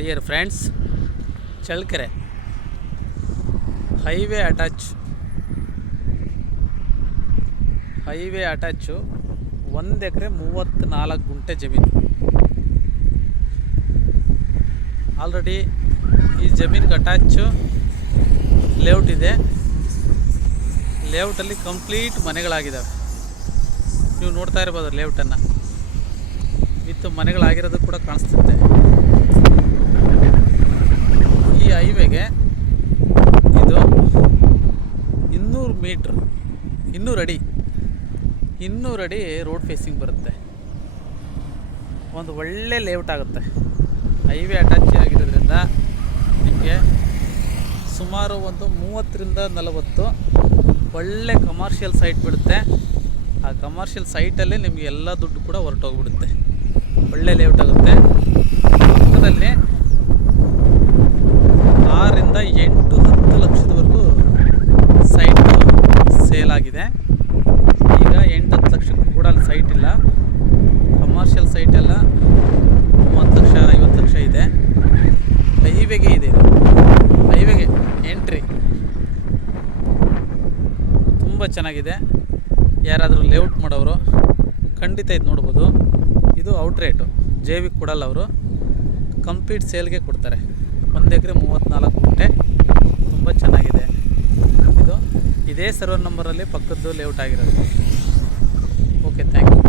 Dear friends, Challakere highway attach 1 ಎಕರೆ 34 ಗುಂಟೆ ಜಮೀನು. Already ಈ ಜಮೀನಿಗೆ ಅಟ್ಯಾಚು ಲೇಔಟ್ ಇದೆ. ಲೇಔಟಲ್ಲಿ ಕಂಪ್ಲೀಟ್ ಮನೆಗಳಾಗಿದ್ದಾವೆ. ನೀವು ನೋಡ್ತಾ ಇರ್ಬೋದು ಲೇಔಟನ್ನು. ವಿತ್ ಮನೆಗಳಾಗಿರೋದು ಕೂಡ ಕಾಣಿಸುತ್ತೆ. ಈ ಹೈವೇಗೆ ಇದು 200 ಮೀಟ್ರ್ 200 ಅಡಿ ರೋಡ್ ಫೇಸಿಂಗ್ ಬರುತ್ತೆ. ಒಂದು ಒಳ್ಳೆ ಲೇಔಟ್ ಆಗುತ್ತೆ. ಹೈವೇ ಅಟ್ಯಾಚ್ ಆಗಿರೋದ್ರಿಂದ ನಿಮಗೆ ಸುಮಾರು ಒಂದು 30ರಿಂದ 40 ಒಳ್ಳೆ ಕಮರ್ಷಿಯಲ್ ಸೈಟ್ ಬಿಡುತ್ತೆ. ಆ ಕಮರ್ಷಿಯಲ್ ಸೈಟಲ್ಲಿ ನಿಮಗೆ ಎಲ್ಲ ದುಡ್ಡು ಕೂಡ ಹೊರಟೋಗ್ಬಿಡುತ್ತೆ. ಒಳ್ಳೆ ಲೇಔಟ್ ಆಗುತ್ತೆ. ಪಕ್ಕದಲ್ಲಿ 6ರಿಂದ 8-10 ಲಕ್ಷದವರೆಗೂ ಸೈಟು ಸೇಲ್ ಆಗಿದೆ. ಈಗ 8-10 ಲಕ್ಷಕ್ಕೂ ಕೂಡ ಅಲ್ಲಿ ಸೈಟ್ ಇಲ್ಲ. ಕಮರ್ಷಿಯಲ್ ಸೈಟ್ ಎಲ್ಲ 30 ಲಕ್ಷ 50 ಲಕ್ಷ ಇದೆ. ಹೈವೇಗೆ ಇದೆ ಇದು. ಹೈವೇಗೆ ಎಂಟ್ರಿ ತುಂಬ ಚೆನ್ನಾಗಿದೆ. ಯಾರಾದರೂ ಲೇಔಟ್ ಮಾಡೋರು ಖಂಡಿತ ಇದು ನೋಡ್ಬೋದು. ಇದು ಔಟ್ರೇಟು ಜೇವಿಗೆ ಕೊಡಲ್ಲ ಅವರು, ಕಂಪ್ಲೀಟ್ ಸೇಲ್ಗೆ ಕೊಡ್ತಾರೆ. 1 ಎಕರೆ 34 ಗುಂಟೆ ತುಂಬ ಚೆನ್ನಾಗಿದೆ. ಇದು ಇದೇ ಸರ್ವರ್ ನಂಬರಲ್ಲಿ ಪಕ್ಕದ್ದು ಲೇಔಟ್ ಆಗಿರೋದು. Okay, thank you.